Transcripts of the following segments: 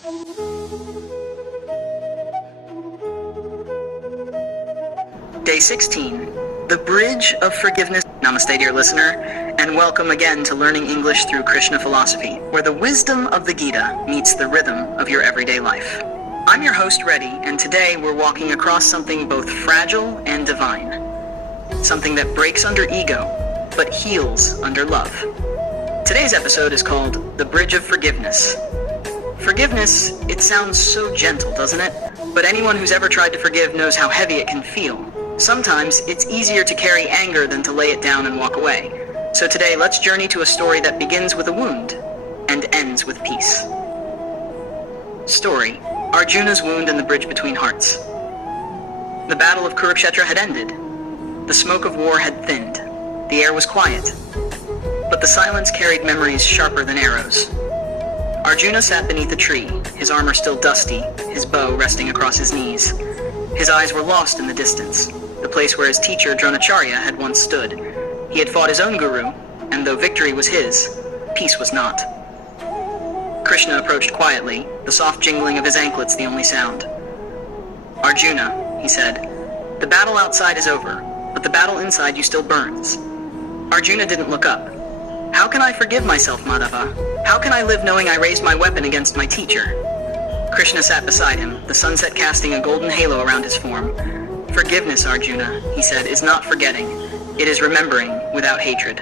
Day 16, The Bridge of Forgiveness. Namaste, dear listener, and welcome again to Learning English through Krishna Philosophy, where the wisdom of the Gita meets the rhythm of your everyday life. I'm your host, Reddy, and today we're walking across something both fragile and divine. Something that breaks under ego, but heals under love. Today's episode is called The Bridge of Forgiveness. Forgiveness, it sounds so gentle, doesn't it? But anyone who's ever tried to forgive knows how heavy it can feel. Sometimes it's easier to carry anger than to lay it down and walk away. So today, let's journey to a story that begins with a wound and ends with peace. Story: Arjuna's wound and the bridge between hearts. The battle of Kurukshetra had ended. The smoke of war had thinned. The air was quiet. But the silence carried memories sharper than arrows. Arjuna sat beneath a tree, his armor still dusty, his bow resting across his knees. His eyes were lost in the distance, the place where his teacher Dronacharya had once stood. He had fought his own guru, and though victory was his, peace was not. Krishna approached quietly, the soft jingling of his anklets the only sound. "Arjuna," he said, "the battle outside is over, but the battle inside you still burns." Arjuna didn't look up. "How can I forgive myself, Madhava? How can I live knowing I raised my weapon against my teacher?" Krishna sat beside him, the sunset casting a golden halo around his form. "Forgiveness, Arjuna," he said, "is not forgetting. It is remembering without hatred."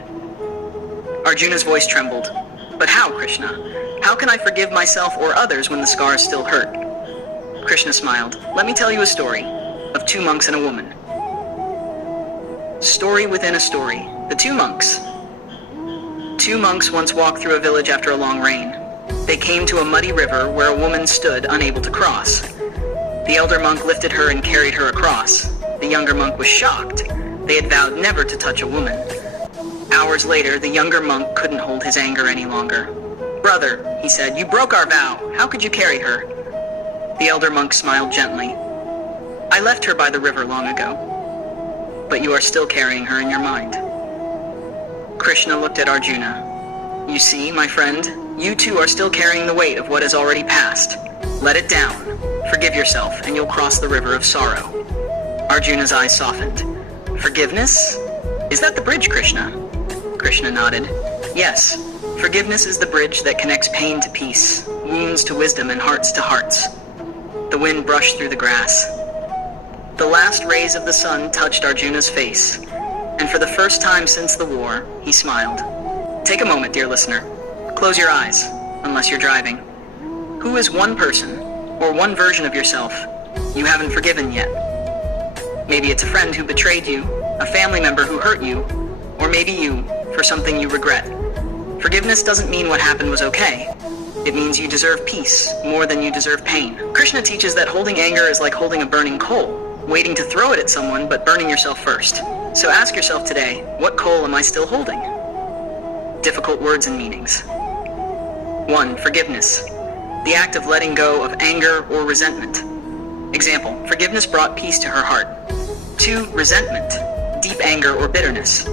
Arjuna's voice trembled. "But how, Krishna? How can I forgive myself or others when the scars still hurt?" Krishna smiled. "Let me tell you a story of two monks and a woman." Story within a story. The two monks. Two monks once walked through a village after a long rain. They came to a muddy river where a woman stood unable to cross. The elder monk lifted her and carried her across. The younger monk was shocked. They had vowed never to touch a woman. Hours later, the younger monk couldn't hold his anger any longer. "Brother," he said, "you broke our vow. How could you carry her?" The elder monk smiled gently. "I left her by the river long ago, but you are still carrying her in your mind." Krishna looked at Arjuna. "You see, my friend, you too are still carrying the weight of what has already passed. Let it down. Forgive yourself, and you'll cross the river of sorrow." Arjuna's eyes softened. "Forgiveness? Is that the bridge, Krishna?" Krishna nodded. "Yes, forgiveness is the bridge that connects pain to peace, wounds to wisdom, and hearts to hearts." The wind brushed through the grass. The last rays of the sun touched Arjuna's face, and for the first time since the war, he smiled. Take a moment, dear listener. Close your eyes, unless you're driving. Who is one person, or one version of yourself, you haven't forgiven yet? Maybe it's a friend who betrayed you, a family member who hurt you, or maybe you, for something you regret. Forgiveness doesn't mean what happened was okay. It means you deserve peace more than you deserve pain. Krishna teaches that holding anger is like holding a burning coal, waiting to throw it at someone but burning yourself first. So ask yourself today, what coal am I still holding? Difficult words and meanings. 1. Forgiveness. The act of letting go of anger or resentment. Example, forgiveness brought peace to her heart. 2. Resentment. Deep anger or bitterness.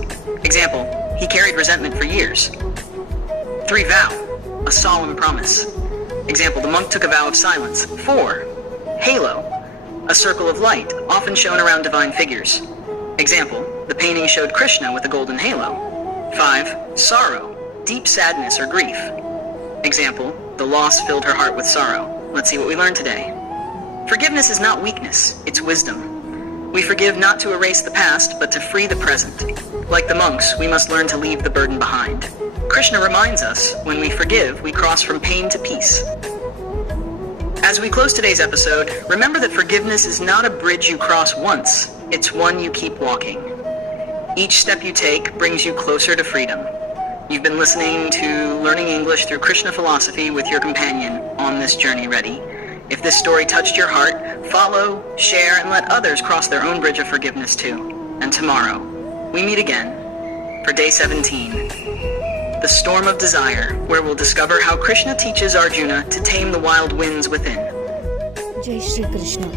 Example, he carried resentment for years. 3. Vow. A solemn promise. Example, the monk took a vow of silence. 4. Halo. A circle of light, often shown around divine figures. Example, the painting showed Krishna with a golden halo. 5. Sorrow. Deep sadness or grief. Example, the loss filled her heart with sorrow. Let's see what we learned today. Forgiveness is not weakness, it's wisdom. We forgive not to erase the past, but to free the present. Like the monks, we must learn to leave the burden behind. Krishna reminds us, when we forgive, we cross from pain to peace. As we close today's episode, remember that forgiveness is not a bridge you cross once, it's one you keep walking. Each step you take brings you closer to freedom. You've been listening to Learning English through Krishna Philosophy with your companion on this journey, Reddy. If this story touched your heart, follow, share, and let others cross their own bridge of forgiveness too. And tomorrow, we meet again for Day 17, The Storm of Desire, where we'll discover how Krishna teaches Arjuna to tame the wild winds within. Jai Shri Krishna.